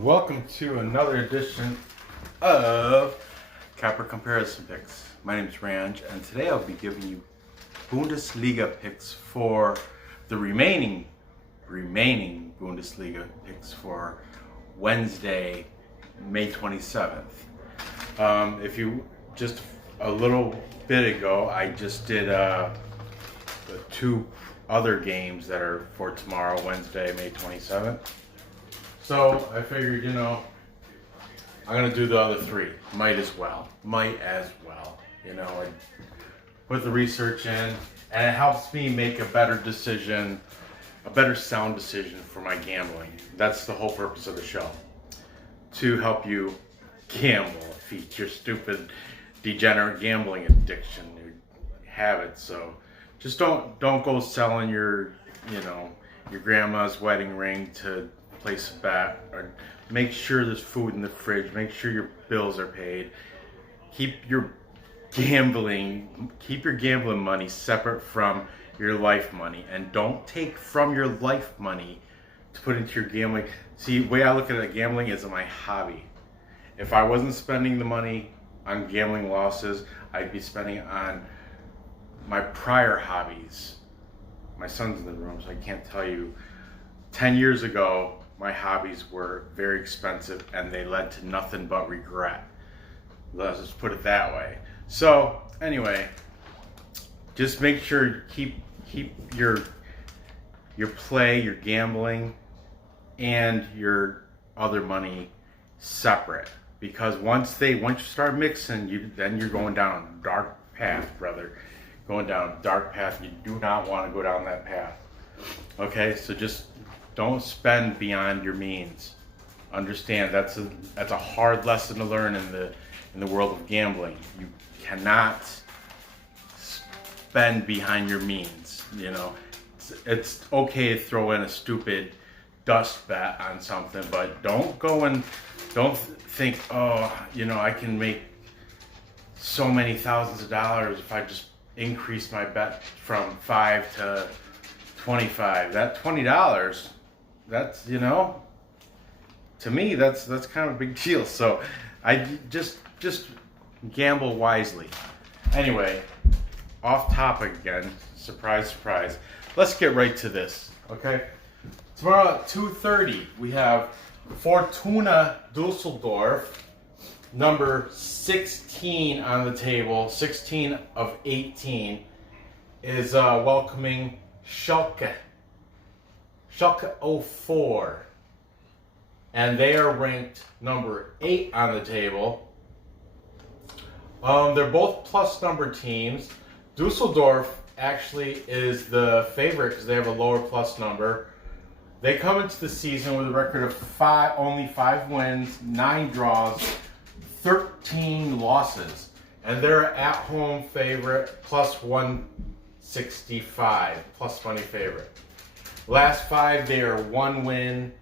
Welcome to another edition of Capper Comparison Picks. My name is Ranj, and today I'll be giving you Bundesliga picks for the remaining Bundesliga picks for Wednesday, May 27th. If you just a little bit ago, I just did the two other games that are for tomorrow, Wednesday, May 27th. So I figured, I'm gonna do the other three. Might as well. I put the research in, and it helps me make a better decision, a better sound decision for my gambling. That's the whole purpose of the show, to help you gamble, defeat your stupid, degenerate gambling addiction, your habits. So just don't go selling your grandma's wedding ring to place a bet, or make sure there's food in the fridge, make sure your bills are paid. Keep your gambling money separate from your life money, and don't take from your life money to put into your gambling. See, the way I look at it, gambling is my hobby. If I wasn't spending the money on gambling losses, I'd be spending it on my prior hobbies. My son's in the room, so I can't tell you. 10 years ago, my hobbies were very expensive, and they led to nothing but regret. Let's just put it that way. So anyway, just make sure you keep your play, your gambling, and your other money separate. Because once you start mixing, then you're going down a dark path, brother. Going down a dark path. You do not want to go down that path. Okay, so just don't spend beyond your means. Understand that's a hard lesson to learn in the world of gambling. You cannot spend behind your means. It's okay to throw in a stupid dust bet on something, but don't think, I can make so many thousands of dollars if I just increase my bet from 5 to 25. That $20, that's, to me, that's kind of a big deal. So I just gamble wisely. Anyway, off topic again. Surprise, surprise. Let's get right to this, okay? Tomorrow at 2:30, we have Fortuna Dusseldorf, number 16 on the table. 16 of 18 is welcoming Shalke 04, and they are ranked number 8 on the table. They're both plus number teams. Dusseldorf actually is the favorite because they have a lower plus number. They come into the season with a record of only 5 wins, 9 draws, 13 losses, and they're at home favorite, plus 165, plus money favorite. Last 5, they are 1 win,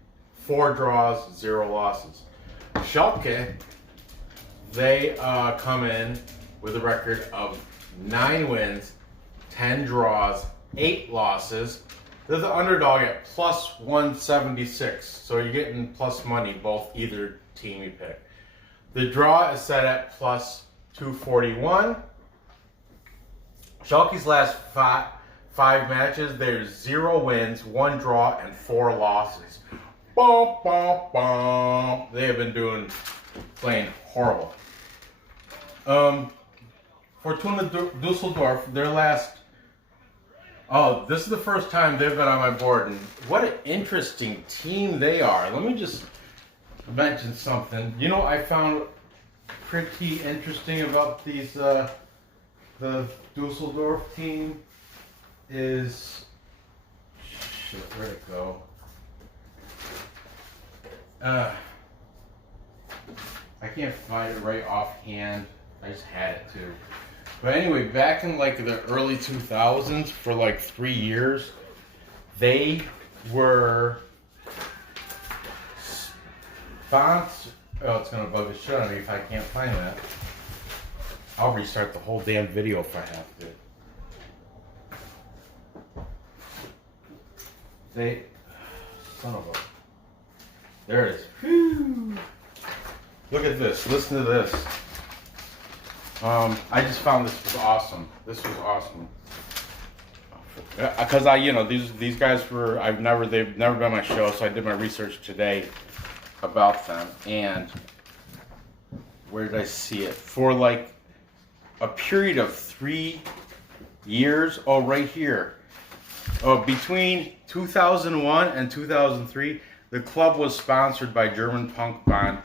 4 draws, 0 losses. Shalke, they come in with a record of 9 wins, 10 draws, 8 losses. They're the underdog at plus 176, so you're getting plus money either team you pick. The draw is set at plus 241. Schalke's last 5 matches, there's 0 wins, 1 draw, and 4 losses. Bum, bum, bum. They have been playing horrible. Fortuna Dusseldorf, their last. Oh, this is the first time they've been on my board, and what an interesting team they are. Let me just mention something. I found pretty interesting about these the Dusseldorf team is where'd it go? I can't find it right offhand. I just had it too. But anyway, back in the early 2000s, for 3 years, they were sponsored. Oh, it's gonna bug the shit out of me if I can't find that. I'll restart the whole damn video if I have to. There it is. Whew. Look at this. Listen to this. I just found this was awesome. This was awesome. Because these guys they've never been on my show, so I did my research today about them. And where did I see it? For like a period of 3 years. Oh, right here. Oh, between 2001 and 2003, the club was sponsored by German punk band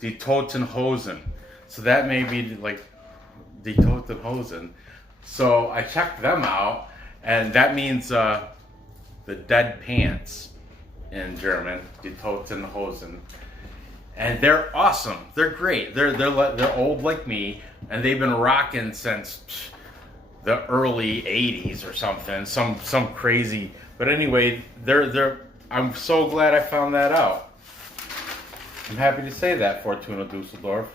Die Toten Hosen. So that may be like Die Toten Hosen. So I checked them out, and that means the dead pants in German, Die Toten Hosen. And they're awesome. They're great. They're old like me, and they've been rocking since the early 80s or something. Some crazy. But anyway, I'm so glad I found that out. I'm happy to say that, Fortuna Dusseldorf.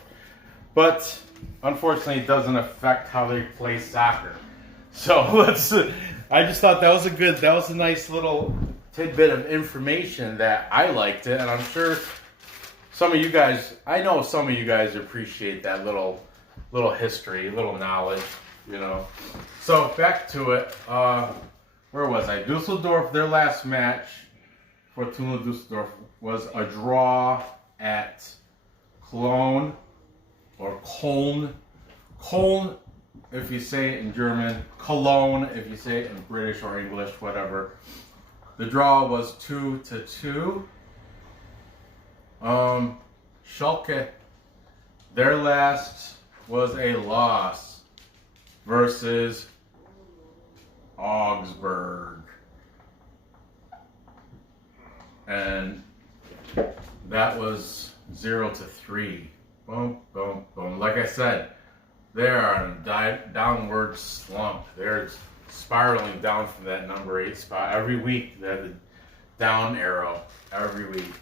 But unfortunately, it doesn't affect how they play soccer. So I just thought that was a nice little tidbit of information that I liked it, and I'm sure I know some of you guys appreciate that little history, little knowledge, So back to it. Where was I? Dusseldorf, their last match, Fortuna Dusseldorf, was a draw at Koln, or Koln. Koln, if you say it in German. Cologne, if you say it in British or English, whatever. The draw was 2-2. Shalke, their last was a loss versus Augsburg. And that was 0-3. Boom, boom, boom. Like I said, they are on a downward slump. They're spiraling down from that number 8 spot. Every week, they have the down arrow. Every week.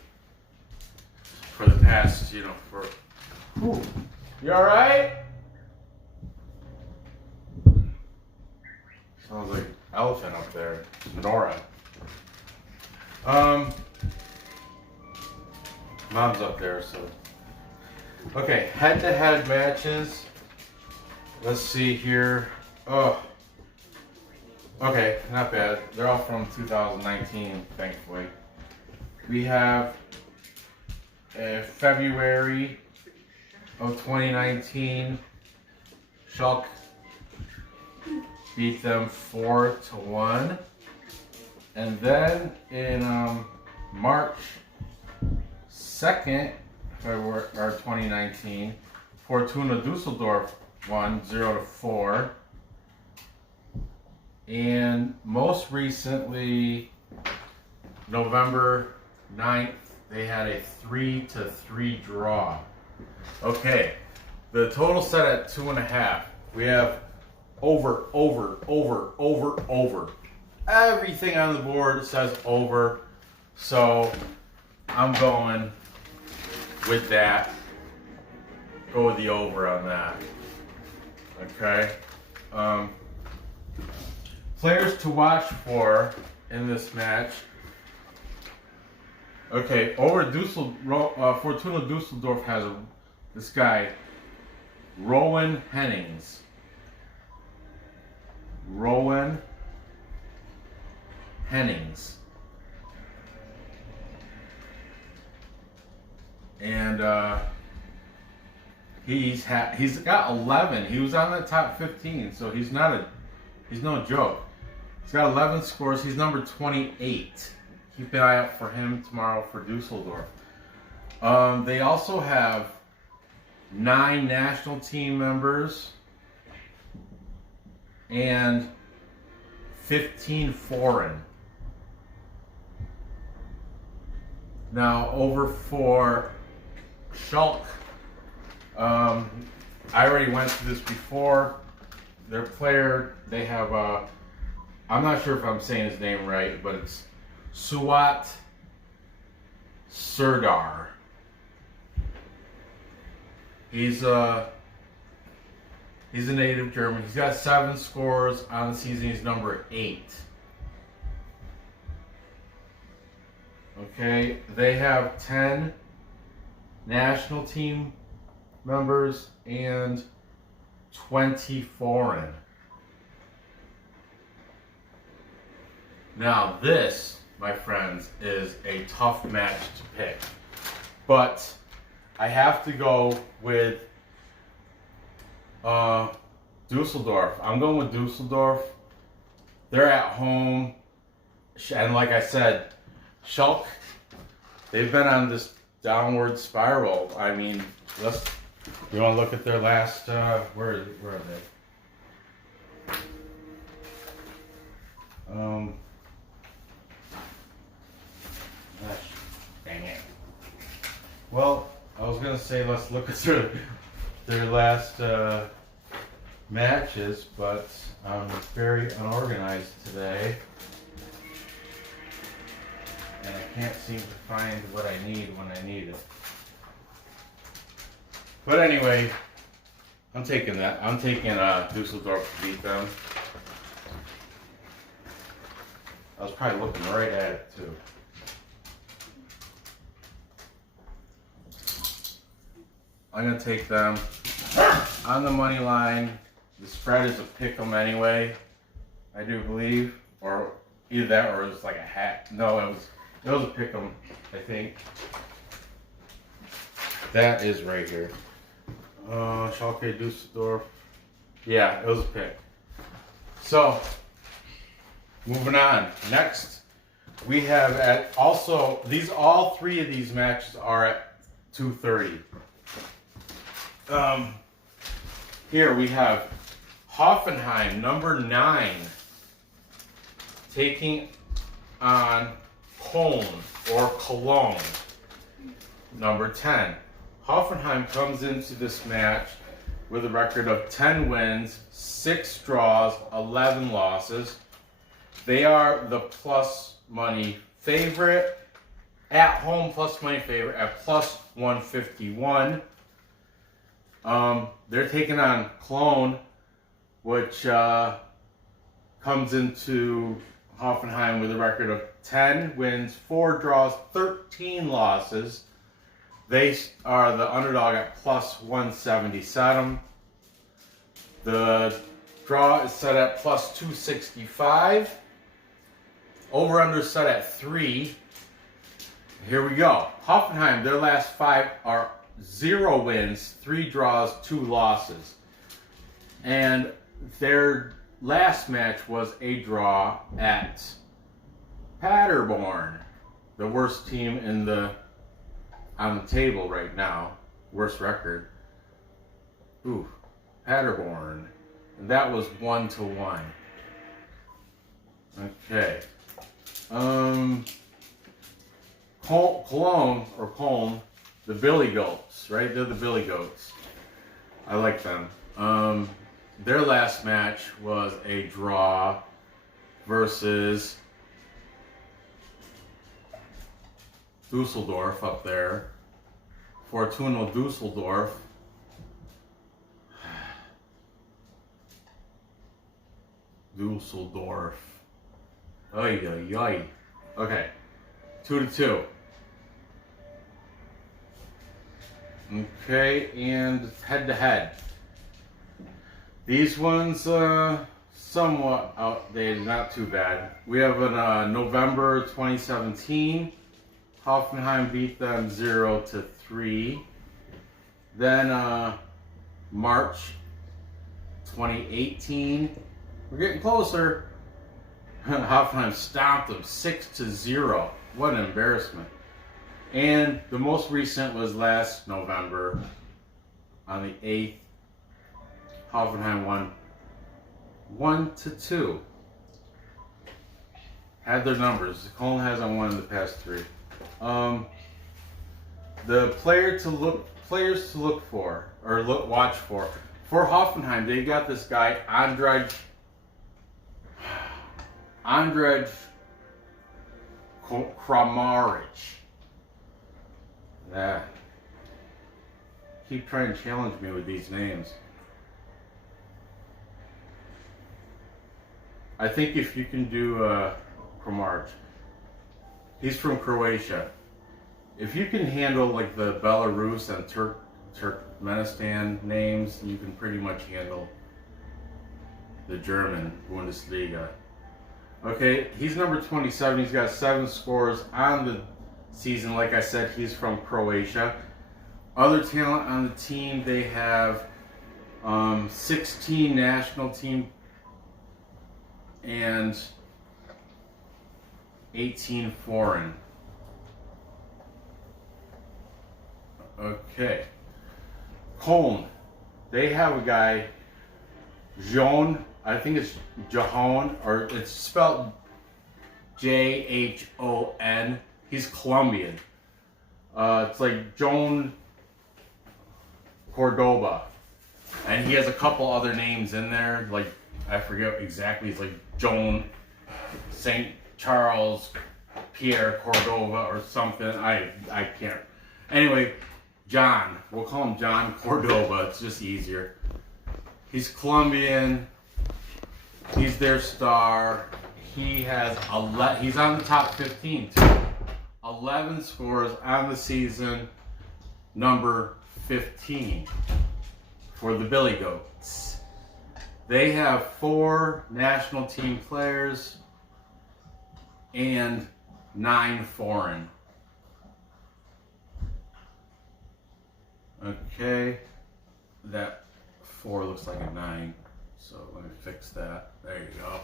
For the past, You alright? Sounds like an elephant up there. Nora. Mom's up there, so. Okay, head-to-head matches. Let's see here. Oh. Okay, not bad. They're all from 2019, thankfully. We have February of 2019, Shalke beat them 4-1. And then in March 2nd, February 2019, Fortuna Dusseldorf won 0-4. And most recently, November 9th, they had a 3-3 draw. Okay, the total set at 2.5. We have over. Everything on the board says over, so I'm going with that. Go with the over on that. Okay. Players to watch for in this match. Okay, over Fortuna Dusseldorf has this guy, Rowan Hennings. Rowan Hennings. And he's got 11. He was on the top 15, so he's no joke. He's got 11 scores. He's number 28. Keep an eye out for him tomorrow for Dusseldorf. They also have 9 national team members and 15 foreign. Now, over for Shalke, I already went through this before. Their player, they have, I'm not sure if I'm saying his name right, but it's Suat Serdar. He's a native German. He's got 7 scores on the season. He's number 8. Okay, they have 10 national team members and 20 foreign. Now this, my friends, is a tough match to pick. But I have to go with Dusseldorf. I'm going with Dusseldorf. They're at home. And like I said, Shalke, they've been on this downward spiral. I mean, you want to look at their last, where are they? Gosh, dang it. Well, I was going to say let's look at their last matches, but I'm very unorganized today. And I can't seem to find what I need when I need it. But anyway, I'm taking that. I'm taking Dusseldorf to beat them. I was probably looking right at it too. I'm going to take them on the money line. The spread is a pick 'em anyway, I do believe. Or either that or it was like a hat. No, it was a pick 'em, I think. That is right here. Shalke, Dusseldorf. Yeah, it was a pick. So, moving on. Next, we have all three of these matches are at 2:30. Here we have Hoffenheim, number 9, taking on Koln or Cologne, number 10. Hoffenheim comes into this match with a record of 10 wins, 6 draws, 11 losses. They are the plus money favorite, at home plus money favorite at plus 151. They're taking on Koln, which comes into Hoffenheim with a record of 10 wins, 4 draws, 13 losses. They are the underdog at plus 177. The draw is set at plus 265. Over-under set at 3. Here we go. Hoffenheim, their last 5 are 0 wins, 3 draws, 2 losses. And their last match was a draw at Paderborn, the worst team on the table right now. Worst record. Ooh, Paderborn. And that was 1-1. Okay. Koln, the Billy Goats, right? They're the Billy Goats. I like them. Their last match was a draw versus Dusseldorf up there. Fortuna Dusseldorf. Dusseldorf. Oy, oy, oy. Okay. 2-2. Okay, and head-to-head. These ones, somewhat outdated, not too bad. We have in November 2017, Hoffenheim beat them 0-3. Then March 2018, we're getting closer. Hoffenheim stomped them 6-0. What an embarrassment. And the most recent was last November on the 8th. Hoffenheim won 1-2. Had their numbers. Koln hasn't won in the past 3. The players to look for or watch for Hoffenheim, they got this guy Andrej Kramaric. Yeah. Keep trying to challenge me with these names. I think if you can do Kramaric. He's from Croatia. If you can handle like the Belarus and Turkmenistan names, you can pretty much handle the German Bundesliga. Okay, he's number 27. He's got 7 scores on the season. Like I said, he's from Croatia. Other talent on the team, they have 16 national team and 18 foreign. Okay. Koln, they have a guy, John, I think it's Jahan, or it's spelled Jhon. He's Colombian. It's like Joan Cordoba. And he has a couple other names in there, like, I forget exactly, it's like Joan St. Charles Pierre Cordova or something. I can't. Anyway, John. We'll call him John Cordova. It's just easier. He's Colombian. He's their star. He has he's on the top 15 too. 11 scores on the season. Number 15 for the Billy Goats. They have 4 national team players and 9 foreign. Okay, that 4 looks like a 9, so let me fix that. There you go.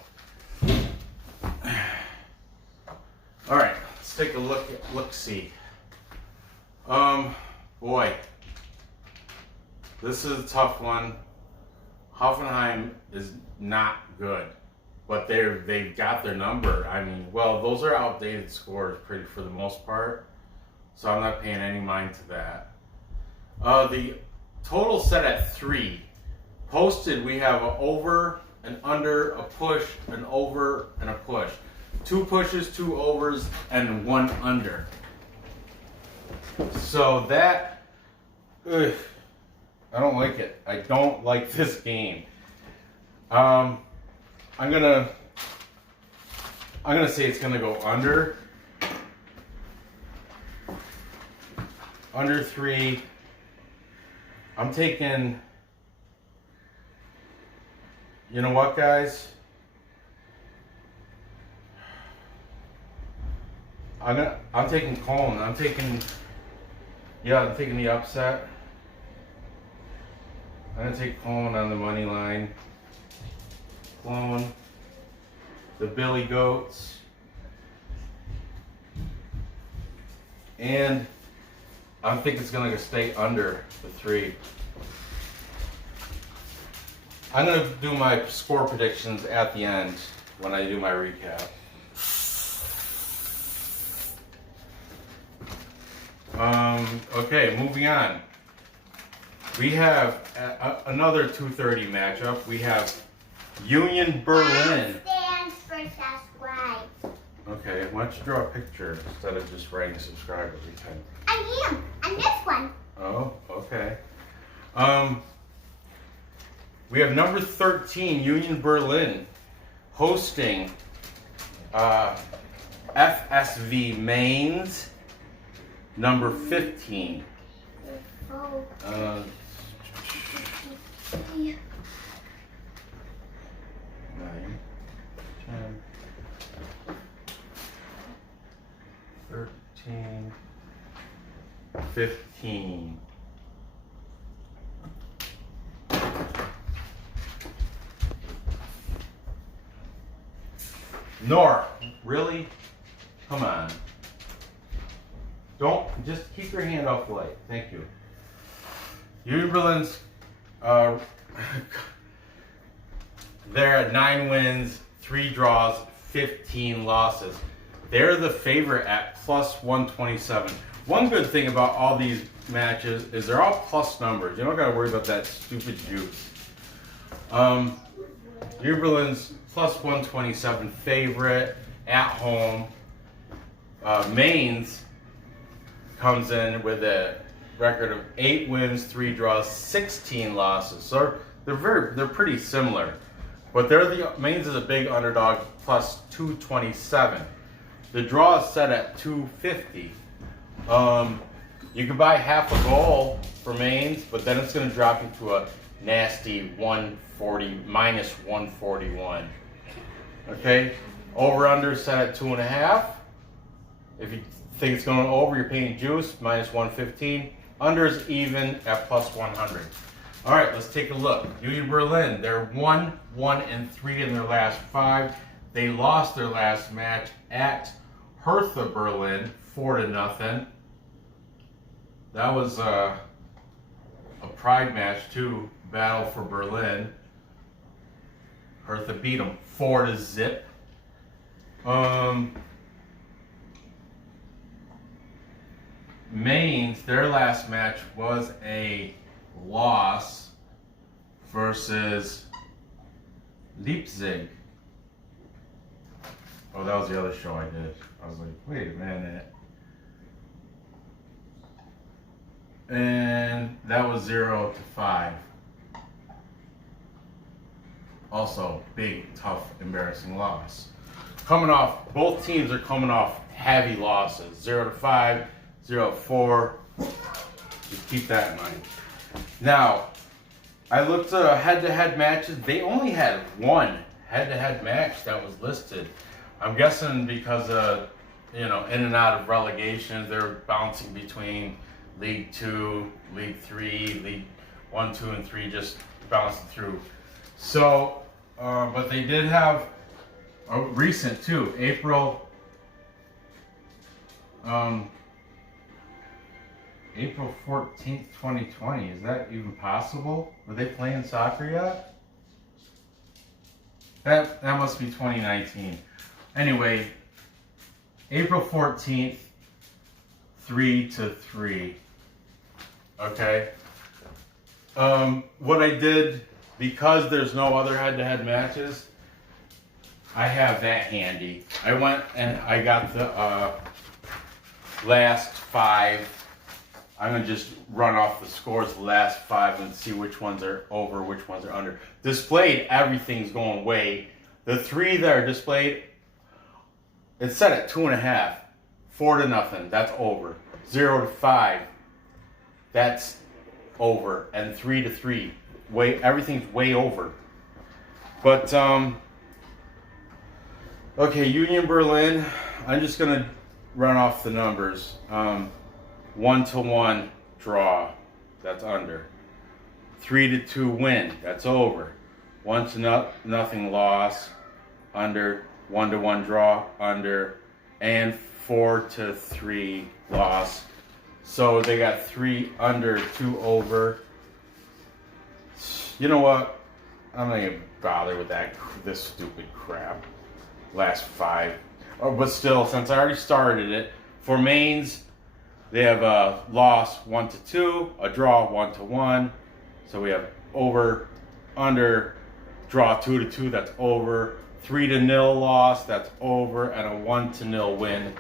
All right, let's take a look-see. Boy, this is a tough one. Hoffenheim is not good, but they've got their number. I mean, well, those are outdated scores for the most part, so I'm not paying any mind to that. The total set at 3. Posted, we have an over, an under, a push, an over, and a push. 2 pushes, 2 overs, and 1 under. So that, I don't like it. I don't like this game. I'm gonna say it's gonna go under. Under 3. I'm taking, you know what, guys? I'm taking Koln. I'm taking the upset. I'm gonna take Koln on the money line. Koln, the Billy Goats, and I think it's gonna stay under the 3. I'm gonna do my score predictions at the end when I do my recap. Okay, moving on. We have another 2:30 matchup. We have Union Berlin. Stands for subscribe. Okay, why don't you draw a picture instead of just writing subscribe every time? I am. On this one. Oh, okay. We have number 13, Union Berlin, hosting FSV Mainz, number 15. 9, 10, 13, 15. Nor, really? Come on. Don't, just keep your hand off the light. Thank you. Union Berlin's, they're at 9 wins, 3 draws, 15 losses. They're the favorite at plus 127. One good thing about all these matches is they're all plus numbers. You don't got to worry about that stupid juice. Union Berlin's plus 127 favorite at home. Mainz comes in with a record of 8 wins, 3 draws, 16 losses. So they're pretty similar. But Mainz is a big underdog, plus 227. The draw is set at 250. You can buy half a goal for Mainz, but then it's going to drop you to a nasty 140 minus 141. Okay, over under set at 2.5. If you think it's going over, you're paying juice minus 115. Under is even at plus 100. All right, let's take a look. Union Berlin, they're 1-1-3 in their last 5. They lost their last match at Hertha Berlin 4-0. That was a pride match too, battle for Berlin. Hertha beat them 4-0. Mainz, their last match was a loss versus Leipzig. Oh, that was the other show I did. I was like, wait a minute. And that was 0-5. Also, big, tough, embarrassing loss. Both teams are coming off heavy losses. 0-5, 0-4. Just keep that in mind. Now, I looked at head-to-head matches. They only had one head-to-head match that was listed. I'm guessing because of, in and out of relegation, they're bouncing between League 2, League 3, League 1, 2, and 3, just bouncing through. So, but they did have a recent too, April 14th, 2020. Is that even possible? Were they playing soccer yet? That must be 2019. Anyway, April 14th, 3-3. Okay. What I did, because there's no other head-to-head matches, I have that handy. I went and I got the last 5. I'm going to just run off the scores the last 5 and see which ones are over, which ones are under. Displayed, everything's going way. The 3 that are displayed, it's set at 2.5. 4-0, that's over. 0-5, that's over. And 3-3, everything's way over. But, okay, Union Berlin, I'm just going to run off the numbers. 1-1 draw, that's under. 3-2 win, that's over. 1-0 loss, under. 1-1 draw, under. And 4-3 loss. So they got 3 under, 2 over. You know what? I'm not even bother with this stupid crap. Last 5. But still, since I already started it, for Mainz, they have a loss 1-2, a draw 1-1. So we have over, under, draw 2-2, that's over. 3-0 loss, that's over, and a 1-0 win,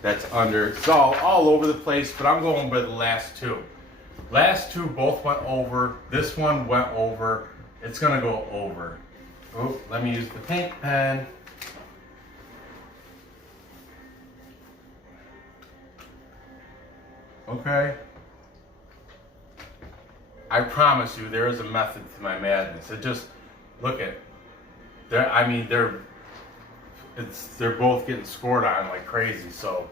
that's under. It's all over the place, but I'm going by the last 2. Last 2 both went over. This one went over. It's gonna go over. Oh, let me use the pink pen. Okay. I promise you, there is a method to my madness. It just, look at. They're both getting scored on like crazy, so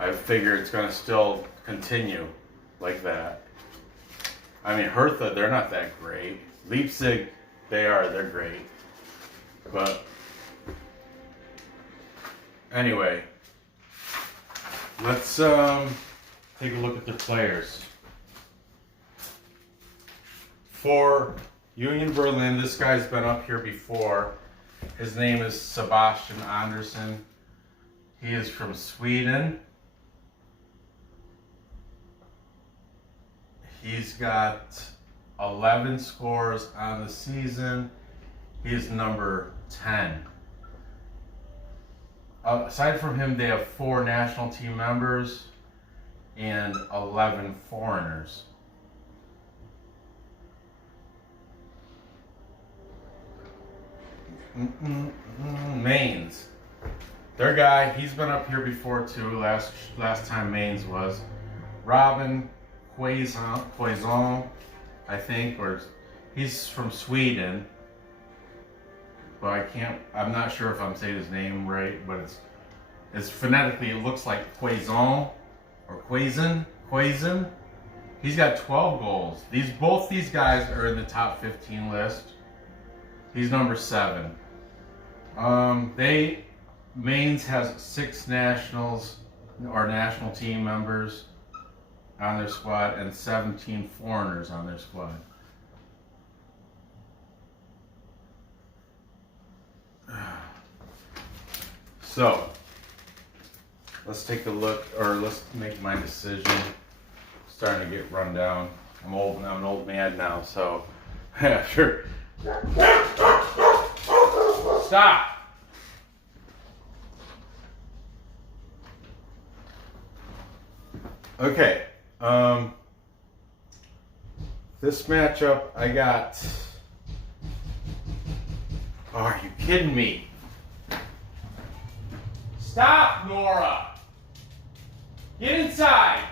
I figure it's gonna still continue like that. Hertha, they're not that great. Leipzig, they're great. But anyway, let's take a look at the players. For Union Berlin, this guy's been up here before. His name is Sebastian Andersson. He is from Sweden. He's got 11 scores on the season. He's number 10. Aside from him, they have 4 national team members and 11 foreigners. Mainz. Their guy, he's been up here before too. Last time Mainz was Robin Quaison, I think, or he's from Sweden. But I'm not sure if I'm saying his name right, but it's phonetically, it looks like Quaison or Quaison. He's got 12 goals. Both these guys are in the top 15 list. He's number 7. Mainz has 6 nationals or national team members on their squad and 17 foreigners on their squad. So, let's take a look, or let's make my decision. Starting to get run down. I'm an old man now, so yeah, sure. Stop! Okay. This matchup I got. Oh, are you kidding me? Stop, Nora! Get inside!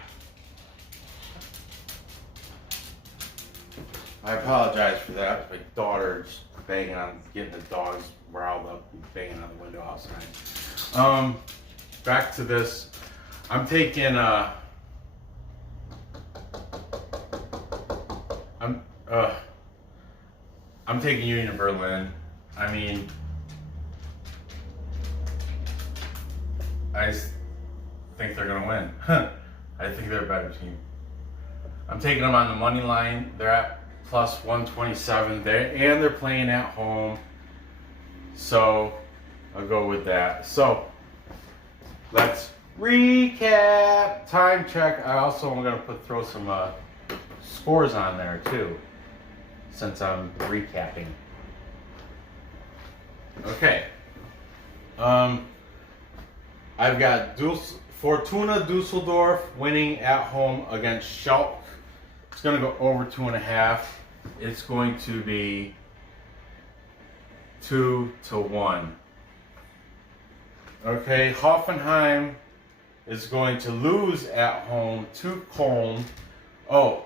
I apologize for that. My daughter's getting the dogs riled up and banging on the window outside. Back to this. I'm taking I'm taking Union Berlin. I mean, I think they're gonna win. I think they're a better team. I'm taking them on the money line. They're at plus 127. They're playing at home, so I'll go with that. So let's recap. Time check. I also am gonna throw some scores on there too, since I'm recapping. Okay. I've got Fortuna Dusseldorf winning at home against Shalke. It's going to go over 2.5. It's going to be 2-1. Okay, Hoffenheim is going to lose at home to Koln. Oh,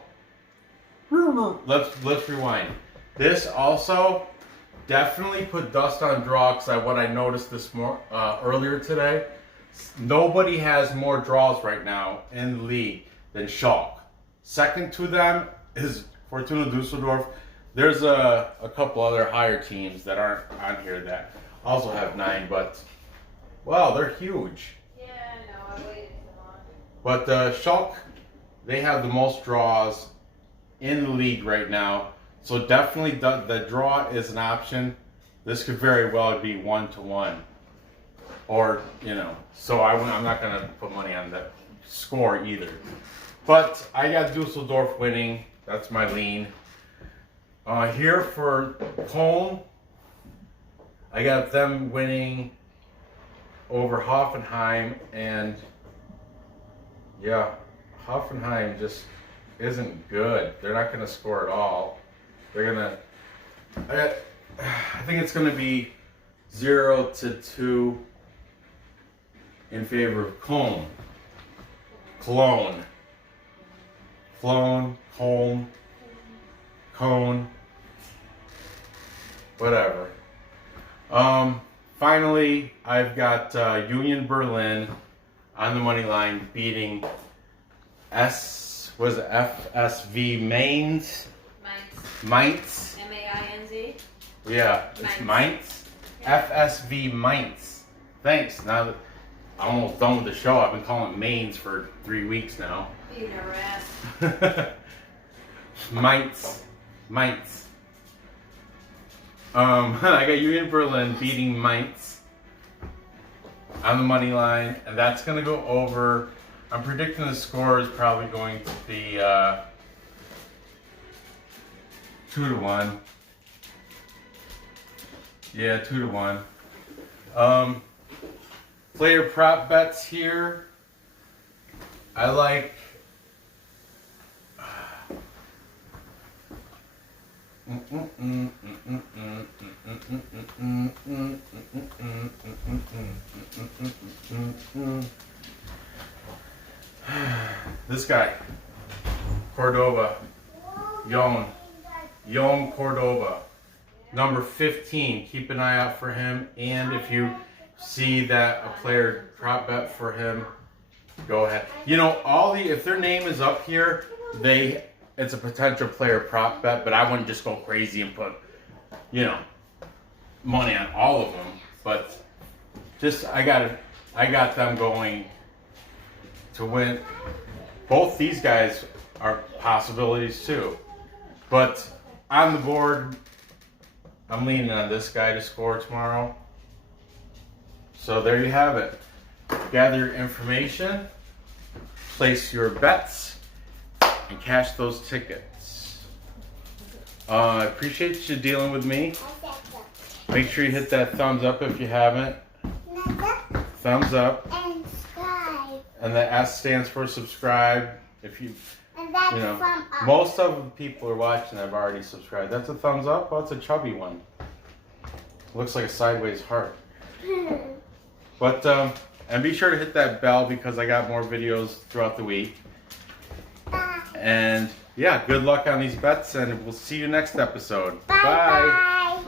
let's rewind. This also definitely put dust on draw, because what I noticed earlier today. Nobody has more draws right now in the league than Schalke. Second to them is Fortuna Dusseldorf. There's a couple other higher teams that aren't on here that also have 9, but wow, they're huge. Yeah, no, I waited so long. But Schalke, they have the most draws in the league right now. So definitely the draw is an option. This could very well be 1-1. Or, so I'm not going to put money on the score either. But I got Dusseldorf winning. That's my lean. Here for Koln, I got them winning over Hoffenheim. And, yeah, Hoffenheim just isn't good. They're not going to score at all. They're going to... I think it's going to be 0-2 in favor of Koln. Cologne. Whatever. Finally, I've got Union Berlin on the money line beating FSV Mainz. Mainz. M-A-I-N-Z. Yeah, it's Mainz. Yeah. FSV Mainz. Thanks. Now that I'm almost done with the show, I've been calling it Mainz for 3 weeks now. You never asked. Mainz. I got Union Berlin beating Mainz on the money line, and that's going to go over. I'm predicting the score is probably going to be 2-1. Yeah, 2-1. Player prop bets here. I like This guy, Cordova, Yon Cordova, number 15. Keep an eye out for him. And if you see that a player prop bet for him, go ahead. You know, if their name is up here, it's a potential player prop bet, but I wouldn't just go crazy and put, money on all of them. But I got them going to win. Both these guys are possibilities too. But on the board, I'm leaning on this guy to score tomorrow. So there you have it. Gather your information, place your bets, and cash those tickets. I appreciate you dealing with me. Make sure you hit that thumbs up if you haven't. Thumbs up. And subscribe. And the S stands for subscribe. If you, And that's from up. most of the people who are watching have already subscribed. That's a thumbs up. Oh, it's a chubby one. Looks like a sideways heart. But and be sure to hit that bell because I got more videos throughout the week. Bye. And yeah, good luck on these bets, and we'll see you next episode. Bye. Bye.